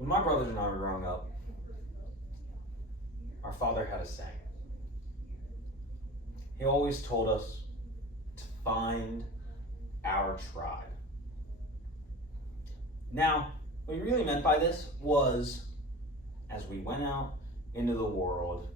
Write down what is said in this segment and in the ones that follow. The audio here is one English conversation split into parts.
When my brothers and I were growing up, our father had a saying. He always told us to find our tribe. Now, what he really meant by this was as we went out into the world,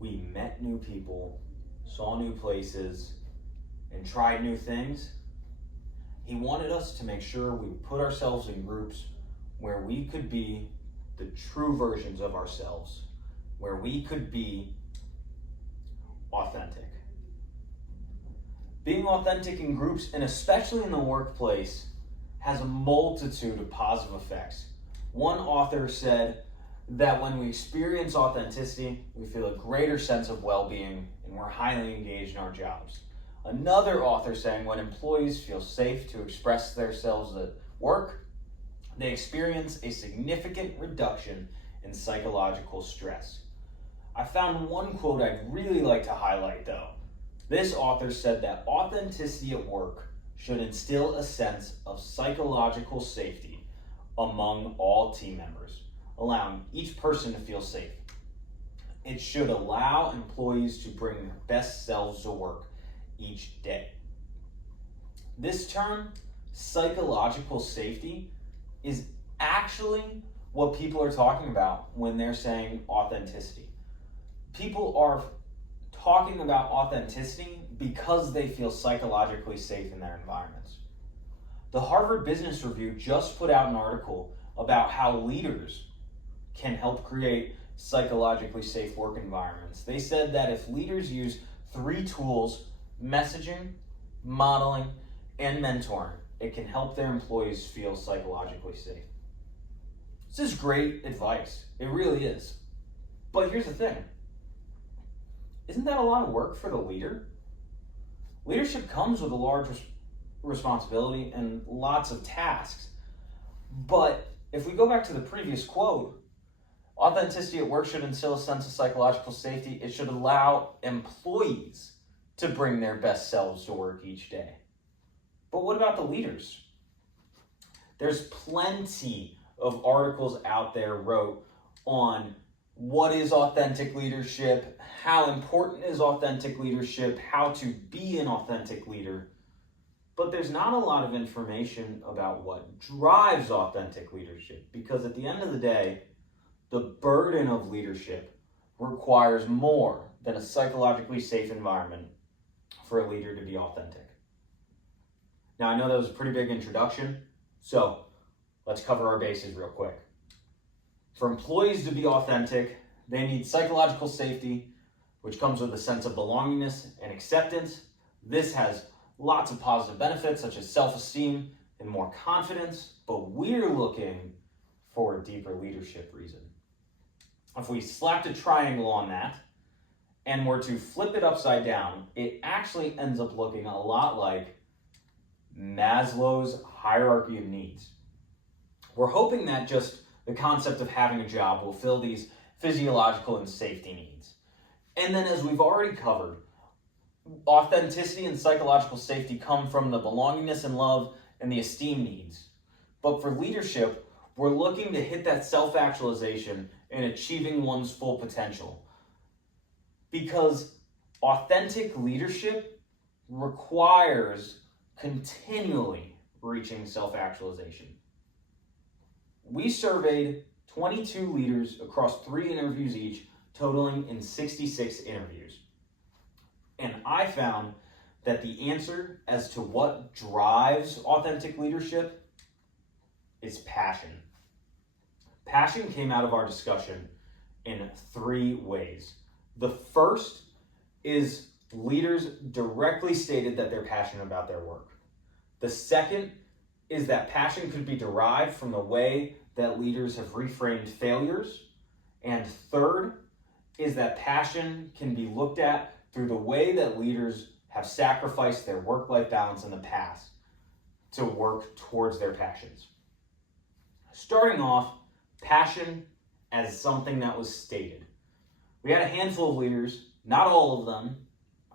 we met new people, saw new places, and tried new things. He wanted us to make sure we put ourselves in groups where we could be the true versions of ourselves, where we could be authentic. Being authentic in groups, and especially in the workplace, has a multitude of positive effects. One author said that when we experience authenticity, we feel a greater sense of well-being and we're highly engaged in our jobs. Another author saying when employees feel safe to express themselves at work, they experience a significant reduction in psychological stress. I found one quote I'd really like to highlight though. This author said that authenticity at work should instill a sense of psychological safety among all team members, allowing each person to feel safe. It should allow employees to bring their best selves to work each day. This term, psychological safety, is actually what people are talking about when they're saying authenticity. People are talking about authenticity because they feel psychologically safe in their environments. The Harvard Business Review just put out an article about how leaders can help create psychologically safe work environments. They said that if leaders use 3 tools, messaging, modeling, and mentoring, it can help their employees feel psychologically safe. This is great advice. It really is. But here's the thing. Isn't that a lot of work for the leader? Leadership comes with a large responsibility and lots of tasks. But if we go back to the previous quote, authenticity at work should instill a sense of psychological safety. It should allow employees to bring their best selves to work each day. But what about the leaders? There's plenty of articles out there wrote on what is authentic leadership, how important is authentic leadership, how to be an authentic leader. But there's not a lot of information about what drives authentic leadership, because at the end of the day, the burden of leadership requires more than a psychologically safe environment for a leader to be authentic. Now, I know that was a pretty big introduction, so let's cover our bases real quick. For employees to be authentic, they need psychological safety, which comes with a sense of belongingness and acceptance. This has lots of positive benefits, such as self-esteem and more confidence, but we're looking for a deeper leadership reason. If we slapped a triangle on that and were to flip it upside down, it actually ends up looking a lot like Maslow's hierarchy of needs. We're hoping that just the concept of having a job will fill these physiological and safety needs. And then, as we've already covered, authenticity and psychological safety come from the belongingness and love and the esteem needs. But for leadership, we're looking to hit that self-actualization and achieving one's full potential. Because authentic leadership requires continually reaching self-actualization. We surveyed 22 leaders across 3 interviews each, totaling in 66 interviews. And I found that the answer as to what drives authentic leadership is passion. Passion came out of our discussion in 3 ways. The first is leaders directly stated that they're passionate about their work. The second is that passion could be derived from the way that leaders have reframed failures. And third is that passion can be looked at through the way that leaders have sacrificed their work-life balance in the past to work towards their passions. Starting off, passion as something that was stated. We had a handful of leaders, not all of them.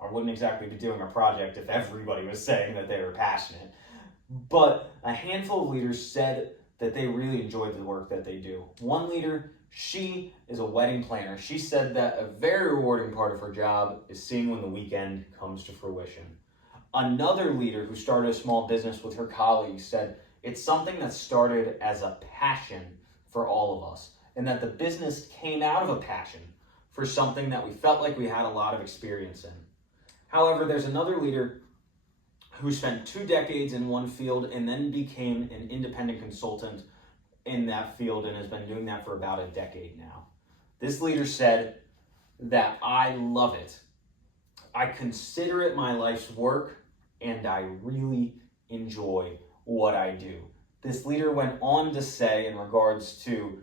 I wouldn't exactly be doing a project if everybody was saying that they were passionate. But a handful of leaders said that they really enjoy the work that they do. One leader, she is a wedding planner. She said that a very rewarding part of her job is seeing when the weekend comes to fruition. Another leader who started a small business with her colleagues said it's something that started as a passion for all of us, and that the business came out of a passion for something that we felt like we had a lot of experience in. However, there's another leader who spent 2 decades in one field and then became an independent consultant in that field and has been doing that for about a decade now. This leader said that I love it. I consider it my life's work, and I really enjoy what I do. This leader went on to say, in regards to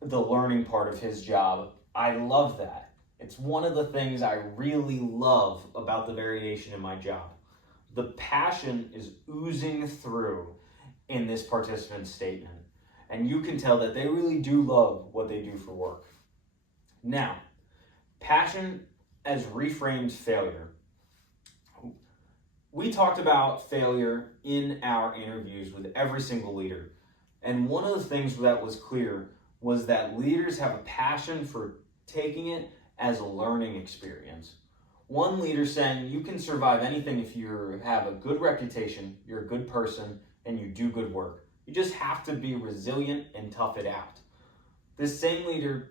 the learning part of his job, I love that. It's one of the things I really love about the variation in my job. The passion is oozing through in this participant's statement, and you can tell that they really do love what they do for work. Now, passion as reframed failure. We talked about failure in our interviews with every single leader, and one of the things that was clear was that leaders have a passion for taking it as a learning experience. One leader saying you can survive anything if you have a good reputation, you're a good person, and you do good work. You just have to be resilient and tough it out. This same leader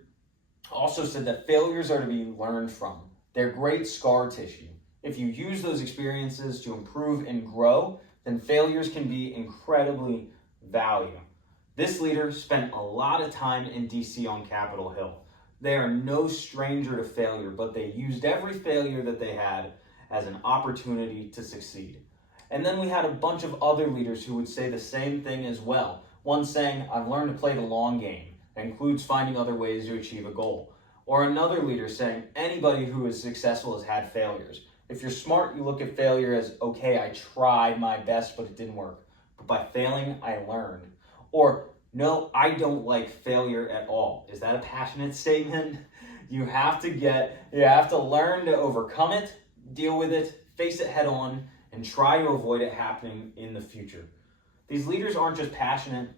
also said that failures are to be learned from. They're great scar tissue. If you use those experiences to improve and grow, then failures can be incredibly valuable. This leader spent a lot of time in DC on Capitol Hill. They are no stranger to failure, but they used every failure that they had as an opportunity to succeed. And then we had a bunch of other leaders who would say the same thing as well. One saying, I've learned to play the long game. That includes finding other ways to achieve a goal. Or another leader saying, anybody who is successful has had failures. If you're smart, you look at failure as, okay, I tried my best, but it didn't work. But by failing, I learned. Or, no, I don't like failure at all. Is that a passionate statement? You have to learn to overcome it, deal with it, face it head on, and try to avoid it happening in the future. These leaders aren't just passionate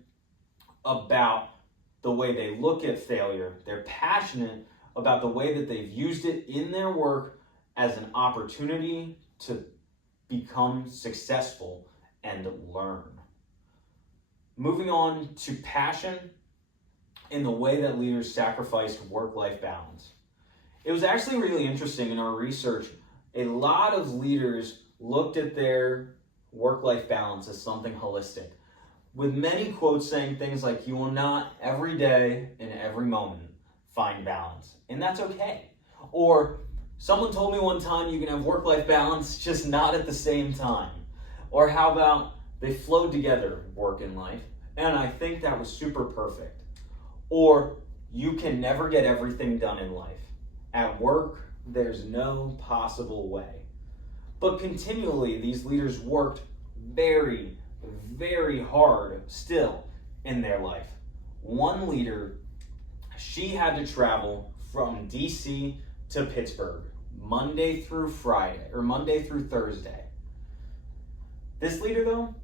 about the way they look at failure. They're passionate about the way that they've used it in their work as an opportunity to become successful and learn. Moving on to passion in the way that leaders sacrificed work-life balance. It was actually really interesting in our research. A lot of leaders looked at their work-life balance as something holistic, with many quotes saying things like, you will not every day in every moment find balance, and that's okay. Or, someone told me one time you can have work-life balance, just not at the same time. Or how about they flowed together, work and life, and I think that was super perfect. Or, you can never get everything done in life. At work, there's no possible way. But continually, these leaders worked very, very hard still in their life. One leader, she had to travel from DC to Pittsburgh Monday through Thursday. This leader, though,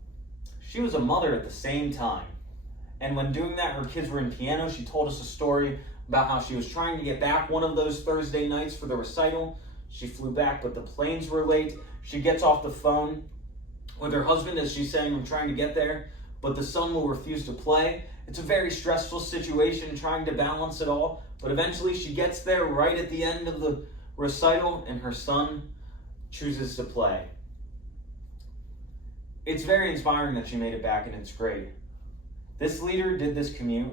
she was a mother at the same time. And when doing that, her kids were in piano. She told us a story about how she was trying to get back one of those Thursday nights for the recital. She flew back, but the planes were late. She gets off the phone with her husband as she's saying, I'm trying to get there, but the son will refuse to play. It's a very stressful situation trying to balance it all, but eventually she gets there right at the end of the recital and her son chooses to play. It's very inspiring that she made it back, and it's great. This leader did this commute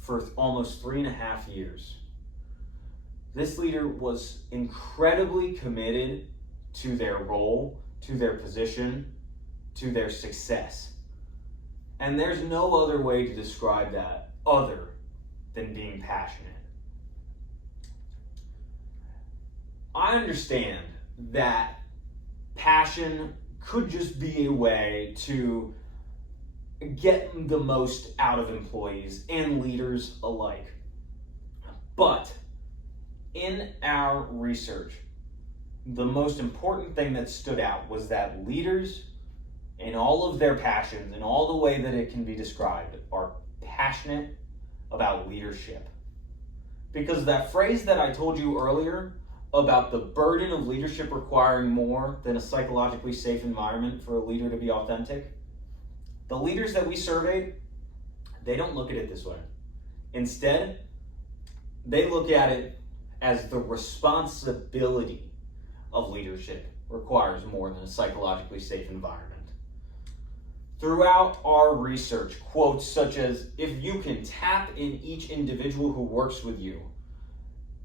for almost 3.5 years. This leader was incredibly committed to their role, to their position, to their success. And there's no other way to describe that other than being passionate. I understand that passion could just be a way to get the most out of employees and leaders alike. But in our research, the most important thing that stood out was that leaders in all of their passions, in all the way that it can be described, are passionate about leadership. Because that phrase that I told you earlier about the burden of leadership requiring more than a psychologically safe environment for a leader to be authentic, the leaders that we surveyed, they don't look at it this way. Instead, they look at it as the responsibility of leadership requires more than a psychologically safe environment. Throughout our research, quotes such as, "If you can tap in each individual who works with you,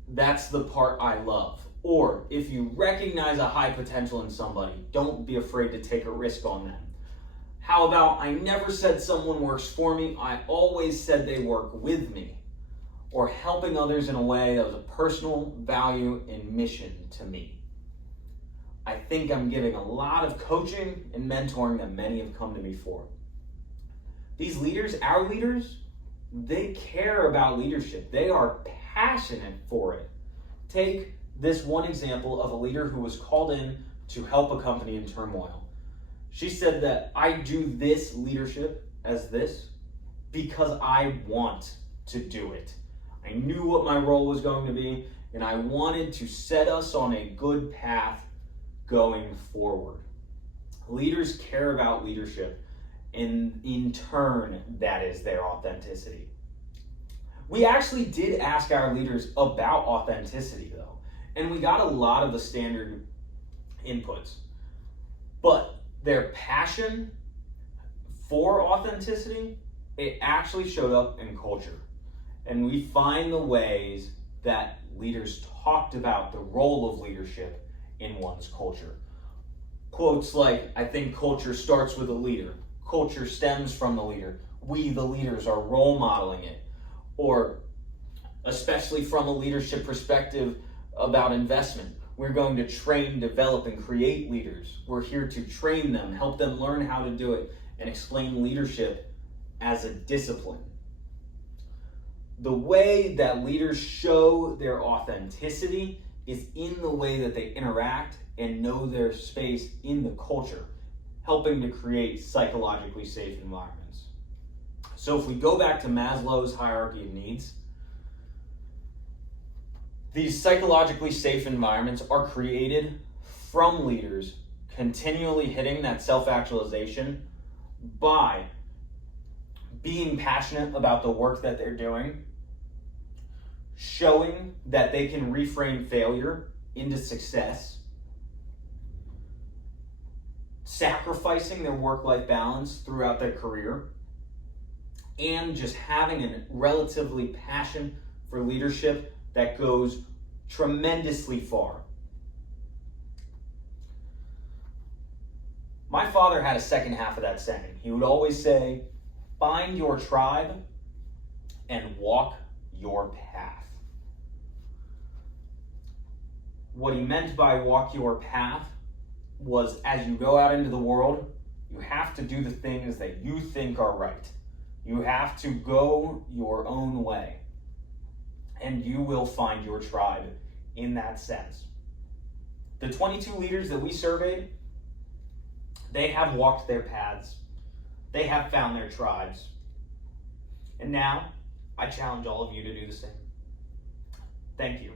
that's the part I love." Or, "If you recognize a high potential in somebody, don't be afraid to take a risk on them." How about, "I never said someone works for me, I always said they work with me." Or, "Helping others in a way that was a personal value and mission to me." I think I'm giving a lot of coaching and mentoring that many have come to me for. These leaders, our leaders, they care about leadership. They are passionate for it. Take this one example of a leader who was called in to help a company in turmoil. She said that, "I do this leadership as this because I want to do it. I knew what my role was going to be, and I wanted to set us on a good path going forward." Leaders care about leadership, and in turn, that is their authenticity. We actually did ask our leaders about authenticity, though, and we got a lot of the standard inputs. But their passion for authenticity, it actually showed up in culture. And we find the ways that leaders talked about the role of leadership in one's culture. Quotes like, "I think culture starts with a leader. Culture stems from the leader. We, the leaders, are role modeling it." Or, especially from a leadership perspective about investment, "We're going to train, develop, and create leaders. We're here to train them, help them learn how to do it, and explain leadership as a discipline." The way that leaders show their authenticity is in the way that they interact and know their space in the culture, helping to create psychologically safe environments. So if we go back to Maslow's hierarchy of needs, these psychologically safe environments are created from leaders continually hitting that self-actualization by being passionate about the work that they're doing, showing that they can reframe failure into success, sacrificing their work-life balance throughout their career, and just having a relatively passion for leadership that goes tremendously far. My father had a second half of that saying. He would always say, "Find your tribe and walk your path." What he meant by walk your path was, as you go out into the world, you have to do the things that you think are right. You have to go your own way. And you will find your tribe in that sense. The 22 leaders that we surveyed, they have walked their paths. They have found their tribes. And now, I challenge all of you to do the same. Thank you.